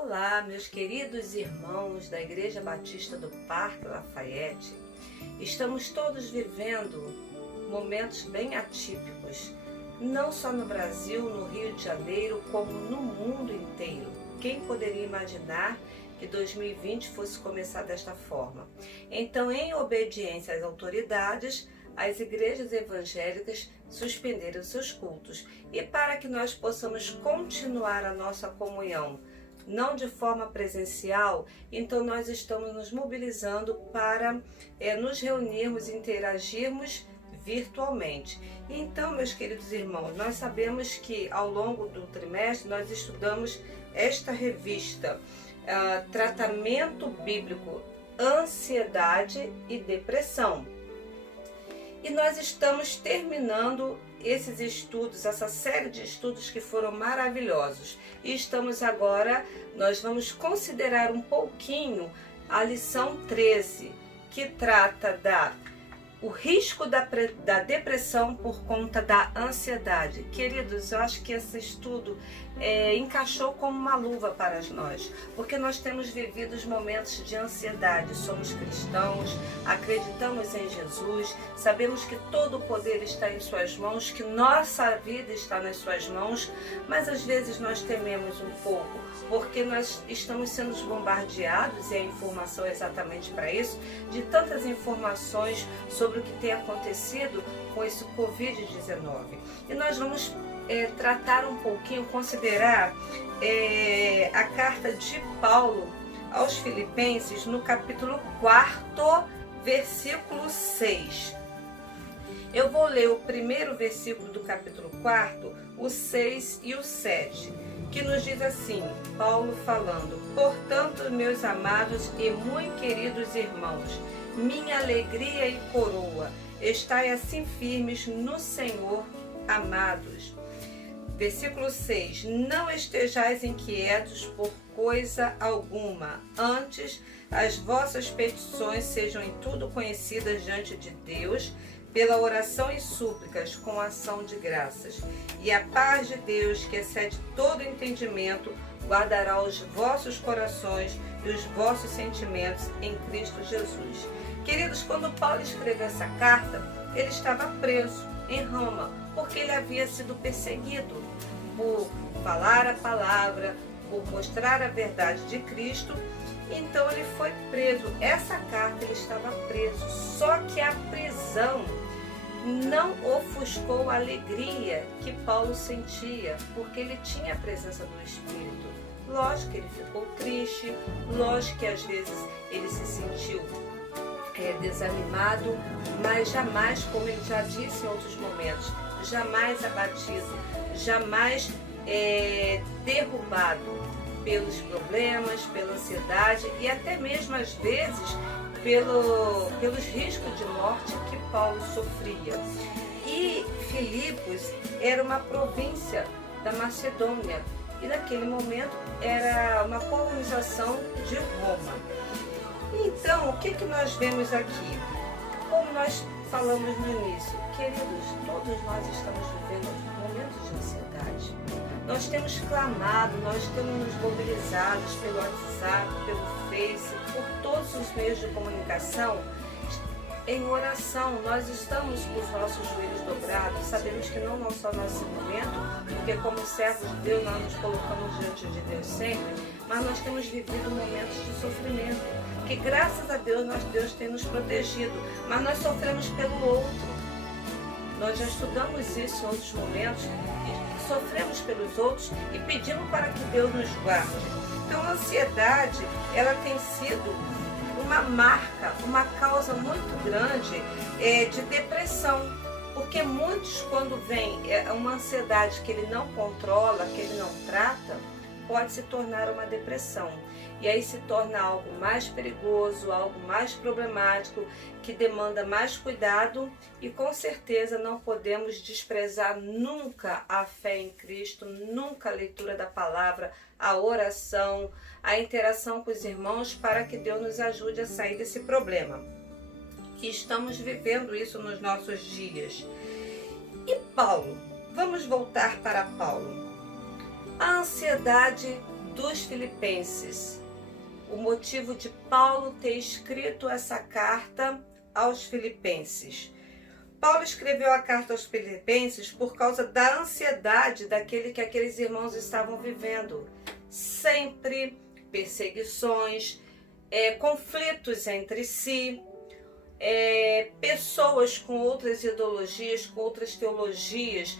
Olá, meus queridos irmãos da Igreja Batista do Parque Lafayette. Estamos todos vivendo momentos bem atípicos, não só no Brasil, no Rio de Janeiro, como no mundo inteiro. Quem poderia imaginar que 2020 fosse começar desta forma? Então, em obediência às autoridades, as igrejas evangélicas suspenderam seus cultos. E para que nós possamos continuar a nossa comunhão, não de forma presencial, então nós estamos nos mobilizando para nos reunirmos e interagirmos virtualmente. Então, meus queridos irmãos, nós sabemos que ao longo do trimestre nós estudamos esta revista, Tratamento Bíblico, Ansiedade e Depressão. E nós estamos terminando esses estudos, essa série de estudos que foram maravilhosos. E estamos agora, nós vamos considerar um pouquinho a lição 13, que trata o risco da depressão por conta da ansiedade. Queridos, eu acho que esse estudo encaixou como uma luva para nós, porque nós temos vivido momentos de ansiedade. Somos cristãos, acreditamos em Jesus, sabemos que todo o poder está em suas mãos, que nossa vida está nas suas mãos, mas às vezes nós tememos um pouco, porque nós estamos sendo bombardeados, e a informação é exatamente para isso, de tantas informações sobre o que tem acontecido com esse Covid-19. E nós vamos tratar um pouquinho, considerar a carta de Paulo aos Filipenses, no capítulo 4, versículo 6. Eu vou ler o primeiro versículo do capítulo 4, o 6 e o 7, que nos diz assim, Paulo falando: portanto, meus amados e muito queridos irmãos, minha alegria e coroa, estai assim firmes no Senhor, amados. Versículo 6, não estejais inquietos por coisa alguma, antes as vossas petições sejam em tudo conhecidas diante de Deus, pela oração e súplicas com ação de graças. E a paz de Deus, que excede todo entendimento, guardará os vossos corações e os vossos sentimentos em Cristo Jesus. Queridos, quando Paulo escreveu essa carta, ele estava preso em Roma, porque ele havia sido perseguido por falar a palavra, por mostrar a verdade de Cristo. Então ele foi preso. Essa carta ele estava preso, só que a prisão não ofuscou a alegria que Paulo sentia, porque ele tinha a presença do Espírito. Lógico que ele ficou triste, lógico que às vezes ele se sentiu desanimado, mas jamais, como ele já disse em outros momentos, jamais abatido, jamais derrubado pelos problemas, pela ansiedade e até mesmo às vezes pelos riscos de morte que Paulo sofria. E Filipos era uma província da Macedônia e naquele momento era uma colonização de Roma. Então, o que nós vemos aqui? Como nós falamos no início, queridos, todos nós estamos vivendo momentos de ansiedade. Nós temos clamado, nós temos nos mobilizado pelo WhatsApp, pelo Face, por todos os meios de comunicação, em oração. Nós estamos com os nossos joelhos dobrados, sabemos que não só nesse momento, porque como servos de Deus nós nos colocamos diante de Deus sempre, mas nós temos vivido momentos de sofrimento, que graças a Deus Deus tem nos protegido, mas nós sofremos pelo outro. Nós já estudamos isso em outros momentos, e sofremos pelos outros e pedimos para que Deus nos guarde. Então a ansiedade, ela tem sido uma marca, uma causa muito grande de depressão, porque muitos, quando vem uma ansiedade que ele não controla, que ele não trata, pode se tornar uma depressão. E aí se torna algo mais perigoso, algo mais problemático, que demanda mais cuidado, e com certeza não podemos desprezar nunca a fé em Cristo, nunca a leitura da palavra, a oração, a interação com os irmãos, para que Deus nos ajude a sair desse problema. Que estamos vivendo isso nos nossos dias. E Paulo? Vamos voltar para Paulo. A ansiedade dos filipenses. O motivo de Paulo ter escrito essa carta aos filipenses. Paulo escreveu a carta aos filipenses por causa da ansiedade daquele que aqueles irmãos estavam vivendo. Sempre perseguições, conflitos entre si, pessoas com outras ideologias, com outras teologias,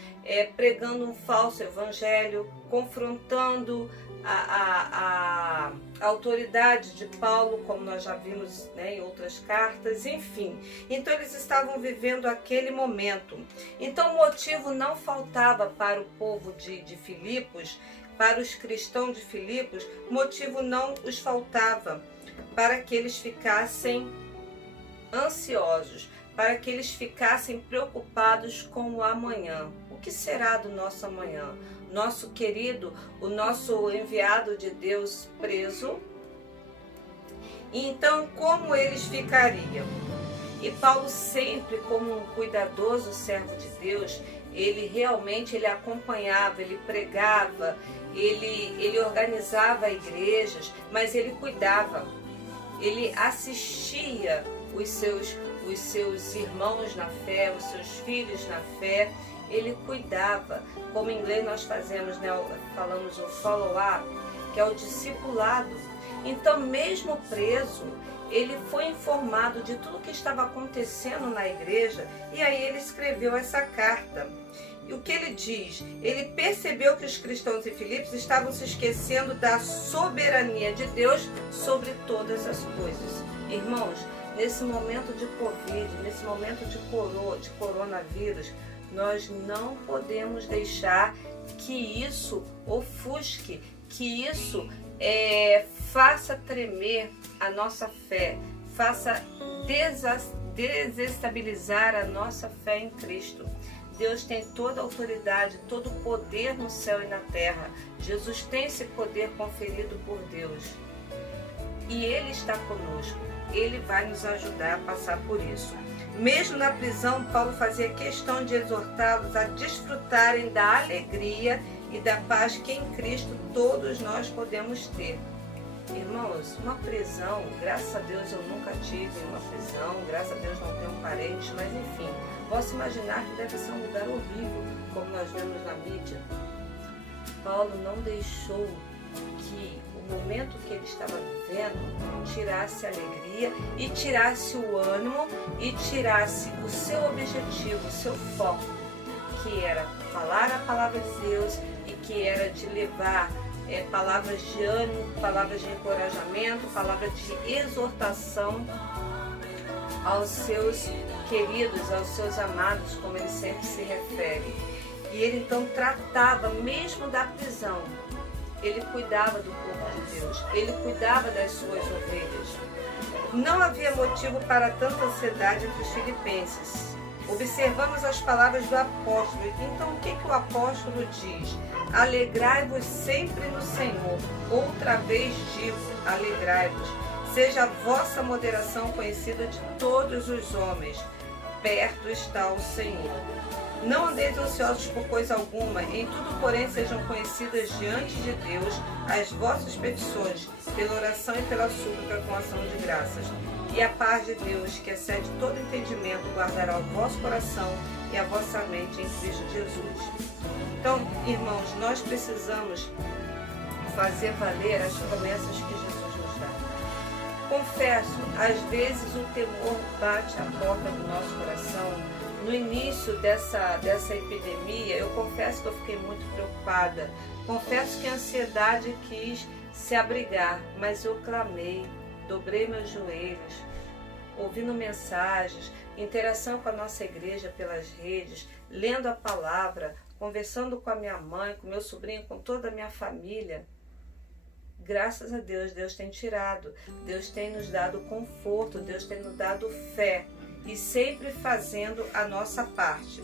pregando um falso evangelho, confrontando a autoridade de Paulo, como nós já vimos, né, em outras cartas, enfim. Então eles estavam vivendo aquele momento. Então o motivo não faltava para o povo de Filipos, para os cristãos de Filipos, motivo não os faltava para que eles ficassem ansiosos, para que eles ficassem preocupados com o amanhã. O que será do nosso amanhã? Nosso querido, o nosso enviado de Deus preso. Então, como eles ficariam? E Paulo, sempre como um cuidadoso servo de Deus, ele acompanhava, ele pregava, ele organizava igrejas, mas ele cuidava, ele assistia os seus irmãos na fé, os seus filhos na fé, ele cuidava. Como em inglês nós fazemos, né, falamos o follow-up, que é o discipulado. Então, mesmo preso, ele foi informado de tudo que estava acontecendo na igreja, e aí ele escreveu essa carta. E o que ele diz? Ele percebeu que os cristãos em Filipos estavam se esquecendo da soberania de Deus sobre todas as coisas. Irmãos, nesse momento de Covid, nesse momento de coronavírus, nós não podemos deixar que isso ofusque, que isso faça tremer a nossa fé, faça desestabilizar a nossa fé em Cristo. Deus tem toda a autoridade, todo o poder no céu e na terra. Jesus tem esse poder conferido por Deus. E Ele está conosco. Ele vai nos ajudar a passar por isso. Mesmo na prisão, Paulo fazia questão de exortá-los a desfrutarem da alegria e da paz que em Cristo todos nós podemos ter. Irmãos, uma prisão, graças a Deus eu nunca tive uma prisão, graças a Deus não tenho parentes, mas enfim, posso imaginar que deve ser um lugar horrível, como nós vemos na mídia. Paulo não deixou que o momento que ele estava vivendo tirasse a alegria e tirasse o ânimo e tirasse o seu objetivo, o seu foco, que era falar a palavra de Deus e que era de levar palavras de ânimo, palavras de encorajamento, palavras de exortação aos seus queridos, aos seus amados, como ele sempre se refere. E ele então tratava, mesmo da prisão, ele cuidava do povo de Deus, ele cuidava das suas ovelhas. Não havia motivo para tanta ansiedade entre os filipenses. Observamos as palavras do apóstolo. Então, o que o apóstolo diz? Alegrai-vos sempre no Senhor. Outra vez digo, alegrai-vos. Seja a vossa moderação conhecida de todos os homens. Perto está o Senhor. Não andeis ansiosos por coisa alguma, em tudo, porém, sejam conhecidas diante de Deus as vossas petições, pela oração e pela súplica com ação de graças. E a paz de Deus, que excede todo entendimento, guardará o vosso coração e a vossa mente em Cristo Jesus. Então, irmãos, nós precisamos fazer valer as promessas que Jesus nos dá. Confesso, às vezes o temor bate à porta do nosso coração. No início dessa epidemia, eu confesso que eu fiquei muito preocupada. Confesso que a ansiedade quis se abrigar, mas eu clamei, dobrei meus joelhos, ouvindo mensagens, interação com a nossa igreja pelas redes, lendo a palavra, conversando com a minha mãe, com meu sobrinho, com toda a minha família. Graças a Deus, Deus tem tirado, Deus tem nos dado conforto, Deus tem nos dado fé. E sempre fazendo a nossa parte.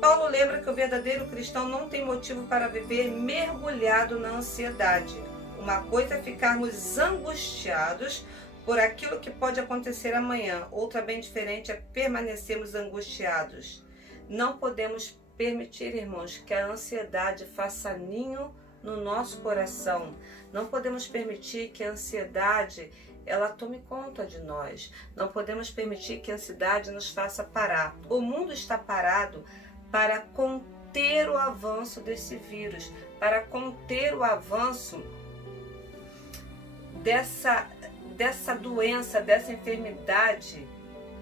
Paulo lembra que o verdadeiro cristão não tem motivo para viver mergulhado na ansiedade. Uma coisa é ficarmos angustiados por aquilo que pode acontecer amanhã. Outra bem diferente é permanecermos angustiados. Não podemos permitir, irmãos, que a ansiedade faça ninho no nosso coração. Não podemos permitir que a ansiedade ela tome conta de nós. Não podemos permitir que a ansiedade nos faça parar. O mundo está parado para conter o avanço desse vírus, para conter o avanço dessa doença, dessa enfermidade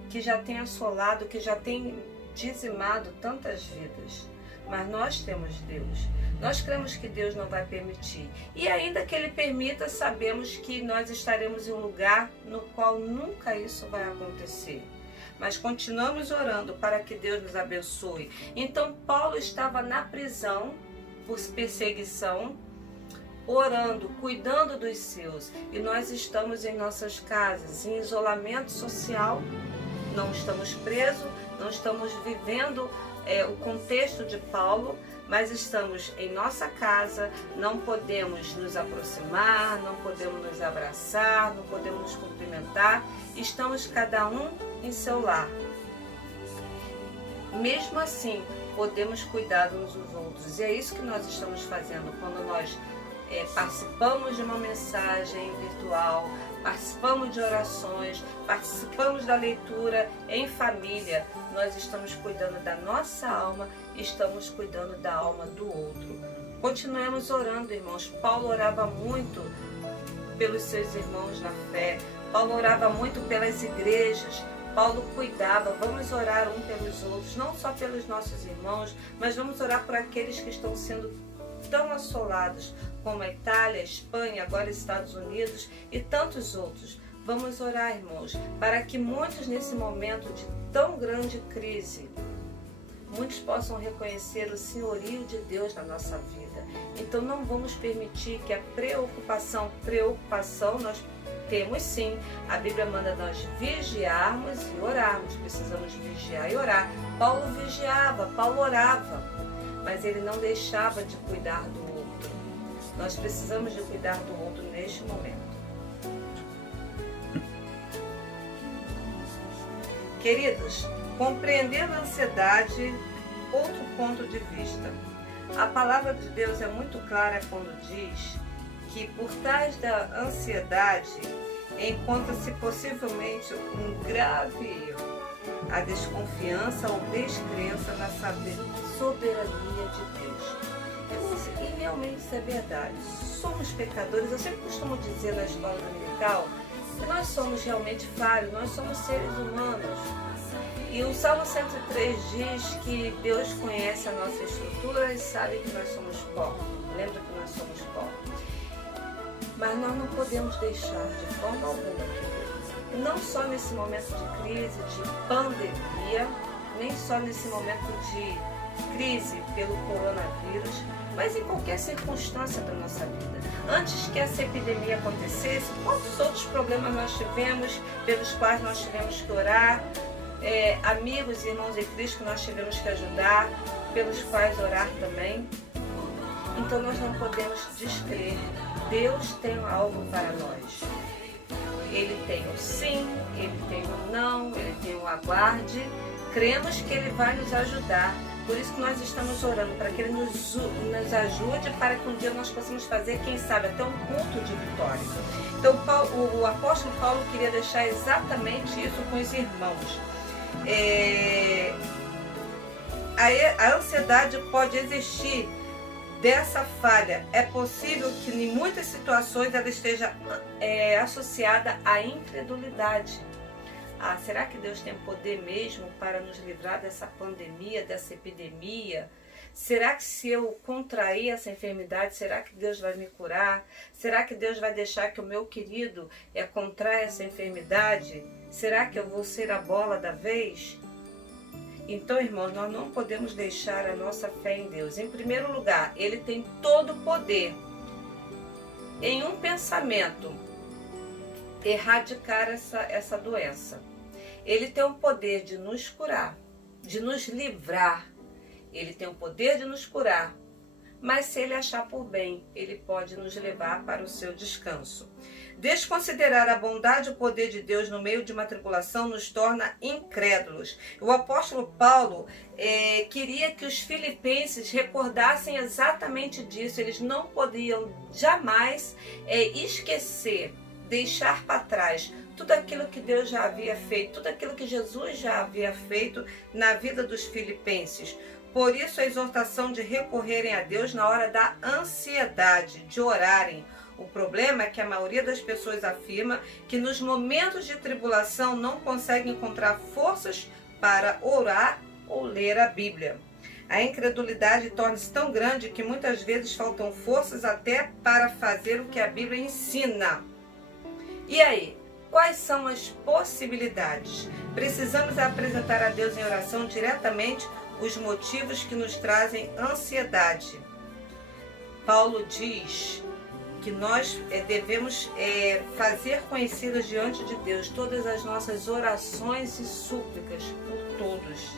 que já tem assolado, que já tem dizimado tantas vidas. Mas nós temos Deus. Nós cremos que Deus não vai permitir. E ainda que Ele permita, sabemos que nós estaremos em um lugar no qual nunca isso vai acontecer. Mas continuamos orando para que Deus nos abençoe. Então Paulo estava na prisão por perseguição, orando, cuidando dos seus. E nós estamos em nossas casas, em isolamento social. Não estamos presos, não estamos vivendo o contexto de Paulo, mas estamos em nossa casa, não podemos nos aproximar, não podemos nos abraçar, não podemos nos cumprimentar, estamos cada um em seu lar. Mesmo assim, podemos cuidar uns dos outros, e é isso que nós estamos fazendo quando nós participamos de uma mensagem virtual, participamos de orações, participamos da leitura em família. Nós estamos cuidando da nossa alma, estamos cuidando da alma do outro. Continuemos orando, irmãos. Paulo orava muito pelos seus irmãos na fé. Paulo orava muito pelas igrejas. Paulo cuidava. Vamos orar um pelos outros, não só pelos nossos irmãos, mas vamos orar por aqueles que estão sendo tão assolados, como a Itália, a Espanha, agora Estados Unidos e tantos outros. Vamos orar, irmãos, para que muitos nesse momento de tão grande crise, muitos possam reconhecer o senhorio de Deus na nossa vida. Então não vamos permitir que a preocupação nós temos sim. A Bíblia manda nós vigiarmos e orarmos. Precisamos vigiar e orar. Paulo vigiava, Paulo orava, mas ele não deixava de cuidar do outro. Nós precisamos de cuidar do outro neste momento. Queridos, compreendendo a ansiedade, outro ponto de vista. A palavra de Deus é muito clara quando diz que por trás da ansiedade encontra-se possivelmente um grave erro, a desconfiança ou descrença na soberania de Deus. E realmente isso é verdade. Somos pecadores. Eu sempre costumo dizer na escola dominical que nós somos realmente falhos, nós somos seres humanos. E o Salmo 103 diz que Deus conhece a nossa estrutura e sabe que nós somos pó. Lembra que nós somos pó. Mas nós não podemos deixar de forma alguma, queridos, não só nesse momento de crise, de pandemia, nem só nesse momento de crise pelo coronavírus, mas em qualquer circunstância da nossa vida. Antes que essa epidemia acontecesse, quantos outros problemas nós tivemos, pelos quais nós tivemos que orar, amigos e irmãos em Cristo que nós tivemos que ajudar, pelos quais orar também. Então nós não podemos descrer. Deus tem algo para nós. Ele tem o sim, Ele tem o não, Ele tem o aguarde. Cremos que Ele vai nos ajudar. Por isso que nós estamos orando, para que Ele nos ajude, para que um dia nós possamos fazer, quem sabe, até um culto de vitória. Então o apóstolo Paulo queria deixar exatamente isso com os irmãos. A ansiedade pode existir dessa falha. É possível que em muitas situações ela esteja associada à incredulidade. Será que Deus tem poder mesmo para nos livrar dessa pandemia, dessa epidemia? Será que se eu contrair essa enfermidade, será que Deus vai me curar? Será que Deus vai deixar que o meu querido contraia essa enfermidade? Será que eu vou ser a bola da vez? Então, irmãos, nós não podemos deixar a nossa fé em Deus. Em primeiro lugar, Ele tem todo o poder em um pensamento erradicar essa doença. Ele tem o poder de nos curar, de nos livrar. Ele tem o poder de nos curar, mas se ele achar por bem, ele pode nos levar para o seu descanso. Desconsiderar a bondade e o poder de Deus no meio de uma tribulação nos torna incrédulos. O apóstolo Paulo queria que os filipenses recordassem exatamente disso. Eles não podiam jamais esquecer, deixar para trás tudo aquilo que Deus já havia feito, tudo aquilo que Jesus já havia feito na vida dos filipenses. Por isso a exortação de recorrerem a Deus na hora da ansiedade, de orarem. O problema é que a maioria das pessoas afirma que nos momentos de tribulação não consegue encontrar forças para orar ou ler a Bíblia. A incredulidade torna-se tão grande que muitas vezes faltam forças até para fazer o que a Bíblia ensina. E aí, quais são as possibilidades? Precisamos apresentar a Deus em oração diretamente os motivos que nos trazem ansiedade. Paulo diz que nós devemos fazer conhecidas diante de Deus todas as nossas orações e súplicas por todos.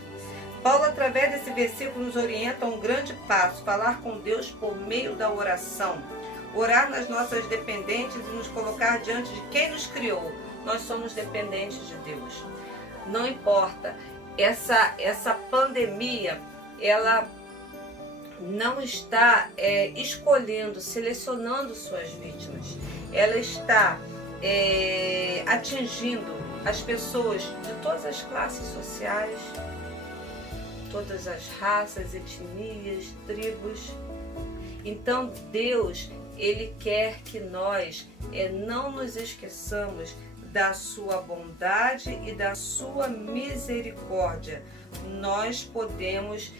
Paulo, através desse versículo, nos orienta a um grande passo, falar com Deus por meio da oração. Orar nas nossas dependências e nos colocar diante de quem nos criou. Nós somos dependentes de Deus. Não importa, essa pandemia, ela não está escolhendo, selecionando suas vítimas. Ela está atingindo as pessoas de todas as classes sociais, todas as raças, etnias, tribos. Então Deus, Ele quer que nós não nos esqueçamos da sua bondade e da sua misericórdia. Nós podemos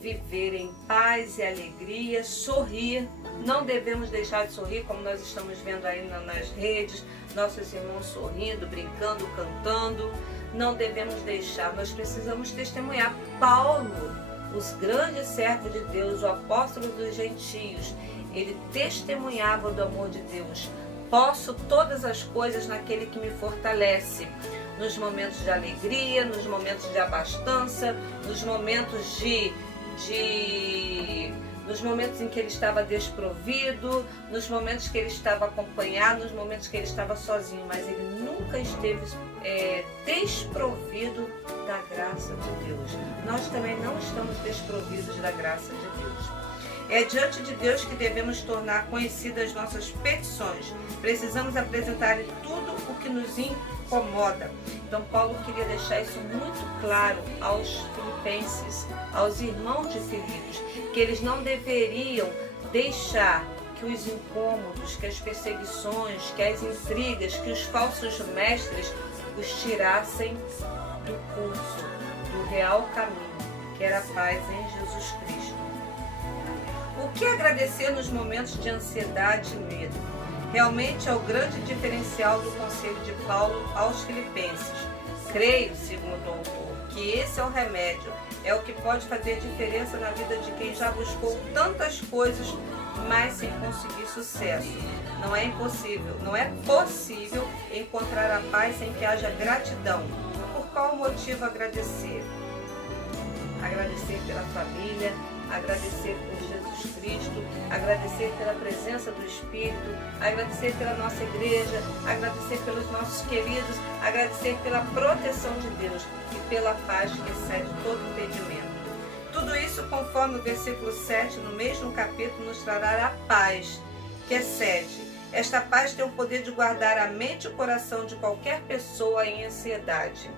viver em paz e alegria, sorrir. Não devemos deixar de sorrir, como nós estamos vendo aí nas redes, nossos irmãos sorrindo, brincando, cantando. Não devemos deixar, nós precisamos testemunhar. Paulo, os grandes servos de Deus, o apóstolo dos gentios, ele testemunhava do amor de Deus. Posso todas as coisas naquele que me fortalece. Nos momentos de alegria, nos momentos de abastança, nos momentos nos momentos em que ele estava desprovido, nos momentos que ele estava acompanhado, nos momentos que ele estava sozinho, mas ele nunca esteve desprovido da graça de Deus. Nós também não estamos desprovidos da graça de Deus. É diante de Deus que devemos tornar conhecidas nossas petições. Precisamos apresentar tudo o que nos incomoda. Então Paulo queria deixar isso muito claro aos filipenses, aos irmãos de Filipos, que eles não deveriam deixar que os incômodos, que as perseguições, que as intrigas, que os falsos mestres os tirassem do curso, do real caminho, que era a paz em Jesus Cristo. O que agradecer nos momentos de ansiedade e medo? Realmente é o grande diferencial do conselho de Paulo aos filipenses. Creio, segundo o autor, que esse é o remédio, é o que pode fazer diferença na vida de quem já buscou tantas coisas, mas sem conseguir sucesso. Não é possível encontrar a paz sem que haja gratidão. Por qual motivo agradecer? Agradecer pela família, agradecer por Jesus Cristo, agradecer pela presença do Espírito, agradecer pela nossa igreja, agradecer pelos nossos queridos, agradecer pela proteção de Deus e pela paz que excede todo entendimento. Tudo isso, conforme o versículo 7, no mesmo capítulo, nos trará a paz que excede. Esta paz tem o poder de guardar a mente e o coração de qualquer pessoa em ansiedade.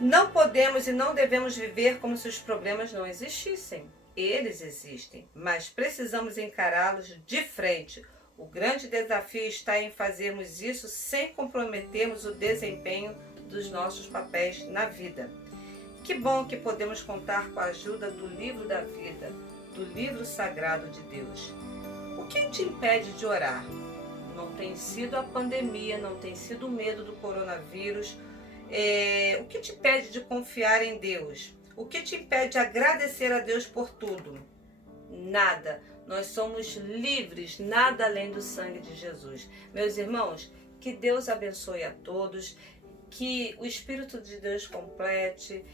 Não podemos e não devemos viver como se os problemas não existissem. Eles existem, mas precisamos encará-los de frente. O grande desafio está em fazermos isso sem comprometermos o desempenho dos nossos papéis na vida. Que bom que podemos contar com a ajuda do livro da vida, do livro sagrado de Deus. O que te impede de orar? Não tem sido a pandemia, não tem sido o medo do coronavírus. O que te impede de confiar em Deus? O que te impede de agradecer a Deus por tudo? Nada. Nós somos livres, nada além do sangue de Jesus. Meus irmãos, que Deus abençoe a todos, que o Espírito de Deus complete,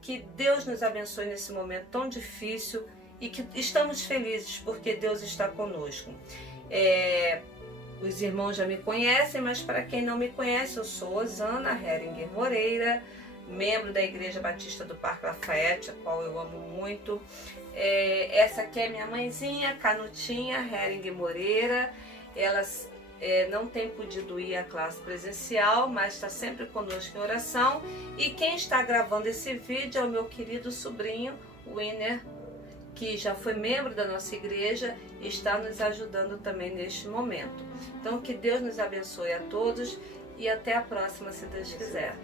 que Deus nos abençoe nesse momento tão difícil e que estamos felizes porque Deus está conosco. Os irmãos já me conhecem, mas para quem não me conhece, eu sou Osana Heringer Moreira, membro da Igreja Batista do Parque Lafayette, a qual eu amo muito. Essa aqui é minha mãezinha, Canutinha Heringer Moreira. Ela não tem podido ir à classe presencial, mas está sempre conosco em oração. E quem está gravando esse vídeo é o meu querido sobrinho, Winner, que já foi membro da nossa igreja e está nos ajudando também neste momento. Então, que Deus nos abençoe a todos e até a próxima, se Deus quiser.